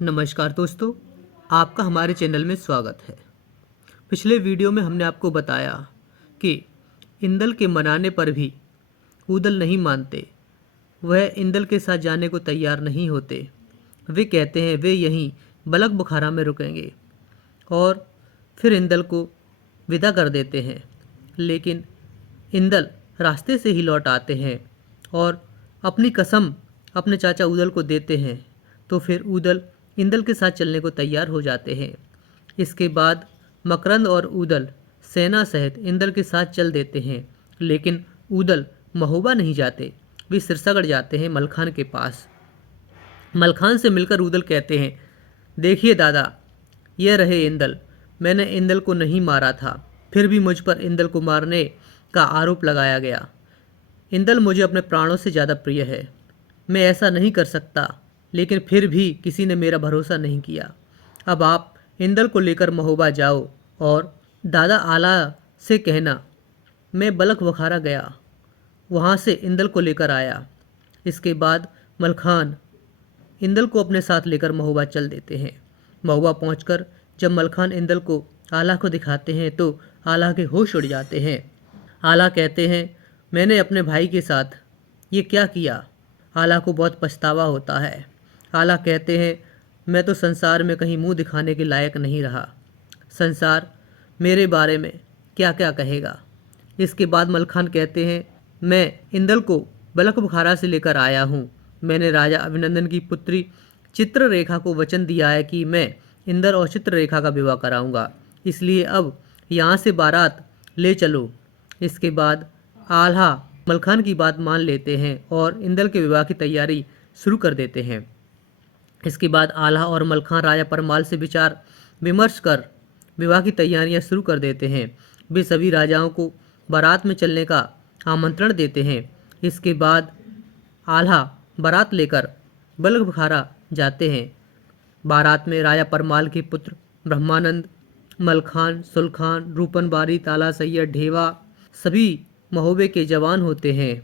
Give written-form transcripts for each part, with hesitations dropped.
नमस्कार दोस्तों, आपका हमारे चैनल में स्वागत है। पिछले वीडियो में हमने आपको बताया कि इंदल के मनाने पर भी ऊदल नहीं मानते। वह इंदल के साथ जाने को तैयार नहीं होते। वे कहते हैं वे यहीं बलक बुखारा में रुकेंगे और फिर इंदल को विदा कर देते हैं। लेकिन इंदल रास्ते से ही लौट आते हैं और अपनी कसम अपने चाचा ऊदल को देते हैं। तो फिर ऊदल इंदल के साथ चलने को तैयार हो जाते हैं। इसके बाद मकरंद और ऊदल सेना सहित इंदल के साथ चल देते हैं। लेकिन ऊदल महोबा नहीं जाते, वे सिरसागढ़ जाते हैं मलखान के पास। मलखान से मिलकर ऊदल कहते हैं, देखिए दादा, यह रहे इंदल। मैंने इंदल को नहीं मारा था, फिर भी मुझ पर इंदल को मारने का आरोप लगाया गया। इंदल मुझे अपने प्राणों से ज़्यादा प्रिय है। मैं ऐसा नहीं कर सकता, लेकिन फिर भी किसी ने मेरा भरोसा नहीं किया। अब आप इंदल को लेकर महोबा जाओ और दादा आला से कहना मैं बलक बुखारा गया, वहाँ से इंदल को लेकर आया। इसके बाद मलखान इंदल को अपने साथ लेकर महोबा चल देते हैं। महोबा पहुंचकर जब मलखान इंदल को आला को दिखाते हैं तो आला के होश उड़ जाते हैं। आला कहते हैं, मैंने अपने भाई के साथ ये क्या किया। आला को बहुत पछतावा होता है। आला कहते हैं, मैं तो संसार में कहीं मुंह दिखाने के लायक नहीं रहा। संसार मेरे बारे में क्या क्या कहेगा। इसके बाद मलखान कहते हैं, मैं इंदल को बलक बुखारा से लेकर आया हूँ। मैंने राजा अभिनंदन की पुत्री चित्ररेखा को वचन दिया है कि मैं इंदल और चित्ररेखा का विवाह कराऊंगा, इसलिए अब यहाँ से बारात ले चलो। इसके बाद आल्हा मलखान की बात मान लेते हैं और इंदल के विवाह की तैयारी शुरू कर देते हैं। इसके बाद आल्हा और मलखान राजा परमाल से विचार विमर्श कर विवाह की तैयारियां शुरू कर देते हैं। वे सभी राजाओं को बारात में चलने का आमंत्रण देते हैं। इसके बाद आल्हा बारात लेकर बलक बुखारा जाते हैं। बारात में राजा परमाल के पुत्र ब्रह्मानंद, मलखान, सुलखान, रूपन बारी, ताला सैयद, ढेवा सभी महोबे के जवान होते हैं।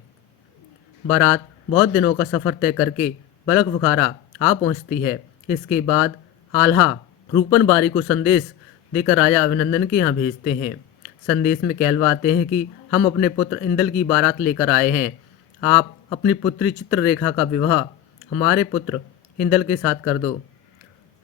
बारात बहुत दिनों का सफ़र तय करके बलक बुखारा आ पहुंचती है। इसके बाद आल्हा रूपन बारी को संदेश देकर राजा अभिनंदन के यहाँ भेजते हैं। संदेश में कहलवाते हैं कि हम अपने पुत्र इंदल की बारात लेकर आए हैं। आप अपनी पुत्री चित्ररेखा का विवाह हमारे पुत्र इंदल के साथ कर दो।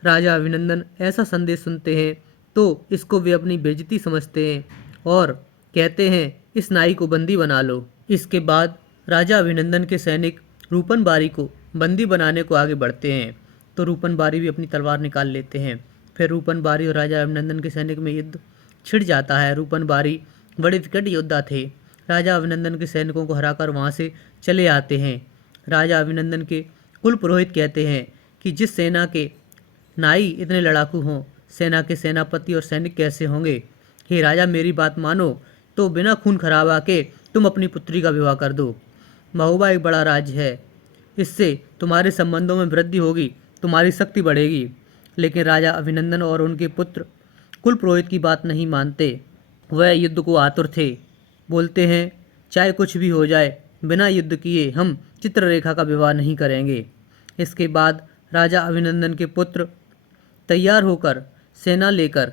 राजा अभिनंदन ऐसा संदेश सुनते हैं तो इसको वे अपनी बेइज्जती समझते हैं और कहते हैं, इस नाई को बंदी बना लो। इसके बाद राजा अभिनंदन के सैनिक रूपन बारी को बंदी बनाने को आगे बढ़ते हैं तो रूपन बारी भी अपनी तलवार निकाल लेते हैं। फिर रूपन बारी और राजा अभिनंदन के सैनिक में युद्ध छिड़ जाता है। रूपन बारी बड़े विकट योद्धा थे। राजा अभिनंदन के सैनिकों को हराकर वहाँ से चले आते हैं। राजा अभिनंदन के कुल पुरोहित कहते हैं कि जिस सेना के नाई इतने लड़ाकू हों, सेना के सेनापति और सैनिक कैसे होंगे। हे राजा, मेरी बात मानो तो बिना खून खराबा के तुम अपनी पुत्री का विवाह कर दो। महोबा एक बड़ा राज्य है, इससे तुम्हारे संबंधों में वृद्धि होगी, तुम्हारी शक्ति बढ़ेगी। लेकिन राजा अभिनंदन और उनके पुत्र कुल पुरोहित की बात नहीं मानते। वह युद्ध को आतुर थे। बोलते हैं, चाहे कुछ भी हो जाए, बिना युद्ध किए हम चित्ररेखा का विवाह नहीं करेंगे। इसके बाद राजा अभिनंदन के पुत्र तैयार होकर सेना लेकर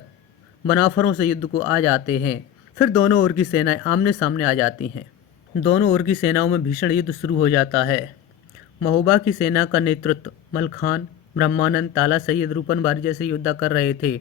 बनाफरों से युद्ध को आ जाते हैं। फिर दोनों ओर की सेनाएं आमने सामने आ जाती हैं। दोनों ओर की सेनाओं में भीषण युद्ध शुरू हो जाता है। महोबा की सेना का नेतृत्व मलखान, ब्रह्मानंद, ताला सैयद, रूपन बारी जैसे योद्धा कर रहे थे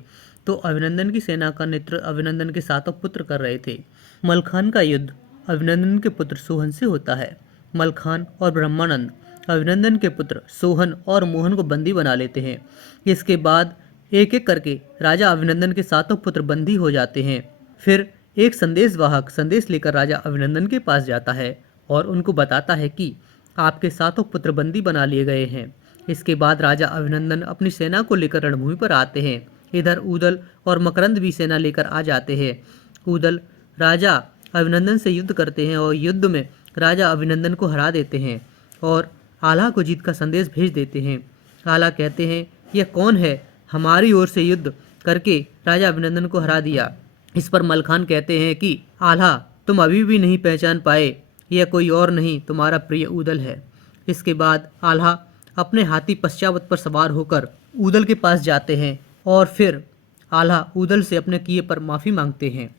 तो अभिनंदन की सेना का नेतृत्व अभिनंदन के सातों पुत्र कर रहे थे। मलखान का युद्ध अभिनंदन के पुत्र सोहन से होता है। मलखान और ब्रह्मानंद अभिनंदन के पुत्र सोहन और मोहन को बंदी बना लेते हैं। इसके बाद एक एक करके राजा अभिनंदन के सातों पुत्र बंदी हो जाते हैं। फिर एक संदेशवाहक संदेश लेकर राजा अभिनंदन के पास जाता है और उनको बताता है कि आपके सातों पुत्र बंदी बना लिए गए हैं। इसके बाद राजा अभिनंदन अपनी सेना को लेकर रणभूमि पर आते हैं। इधर ऊदल और मकरंद भी सेना लेकर आ जाते हैं। ऊदल राजा अभिनंदन से युद्ध करते हैं और युद्ध में राजा अभिनंदन को हरा देते हैं और आल्हा को जीत का संदेश भेज देते हैं। आल्हा कहते हैं, यह कौन है, हमारी ओर से युद्ध करके राजा अभिनंदन को हरा दिया। इस पर मलखान कहते हैं कि आल्हा, तुम अभी भी नहीं पहचान पाए, यह कोई और नहीं तुम्हारा प्रिय ऊदल है। इसके बाद आल्हा अपने हाथी पश्चावत पर सवार होकर ऊदल के पास जाते हैं और फिर आल्हा ऊदल से अपने किए पर माफ़ी मांगते हैं।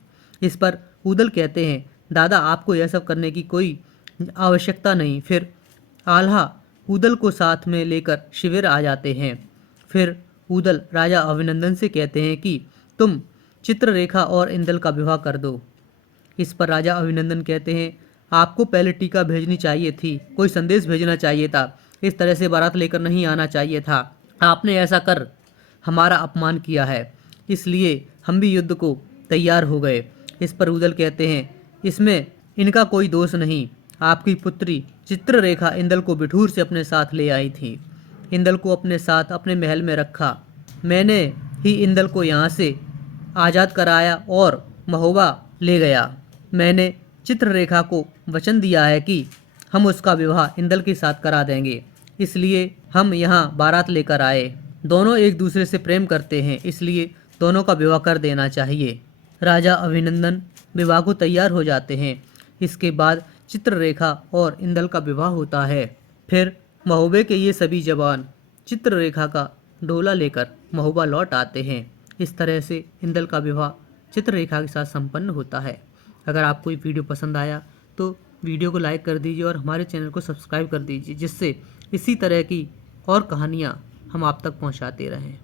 इस पर ऊदल कहते हैं, दादा आपको यह सब करने की कोई आवश्यकता नहीं। फिर आल्हा ऊदल को साथ में लेकर शिविर आ जाते हैं। फिर ऊदल राजा अभिनंदन से कहते हैं कि तुम चित्ररेखा और इंदल का विवाह कर दो। इस पर राजा अभिनंदन कहते हैं, आपको पहले टीका भेजनी चाहिए थी, कोई संदेश भेजना चाहिए था, इस तरह से बारात लेकर नहीं आना चाहिए था। आपने ऐसा कर हमारा अपमान किया है, इसलिए हम भी युद्ध को तैयार हो गए। इस पर ऊदल कहते हैं, इसमें इनका कोई दोष नहीं, आपकी पुत्री चित्ररेखा इंदल को बिठूर से अपने साथ ले आई थी। इंदल को अपने साथ अपने महल में रखा। मैंने ही इंदल को यहाँ से आज़ाद कराया और महोबा ले गया। मैंने चित्ररेखा को वचन दिया है कि हम उसका विवाह इंदल के साथ करा देंगे, इसलिए हम यहाँ बारात लेकर आए। दोनों एक दूसरे से प्रेम करते हैं, इसलिए दोनों का विवाह कर देना चाहिए। राजा अभिनंदन विवाह को तैयार हो जाते हैं। इसके बाद चित्ररेखा और इंदल का विवाह होता है। फिर महोबे के ये सभी जवान चित्ररेखा का डोला लेकर महोबा लौट आते हैं। इस तरह से इंदल का विवाह चित्ररेखा के साथ संपन्न होता है। अगर आपको ये वीडियो पसंद आया तो वीडियो को लाइक कर दीजिए और हमारे चैनल को सब्सक्राइब कर दीजिए, जिससे इसी तरह की और कहानियाँ हम आप तक पहुँचाते रहें।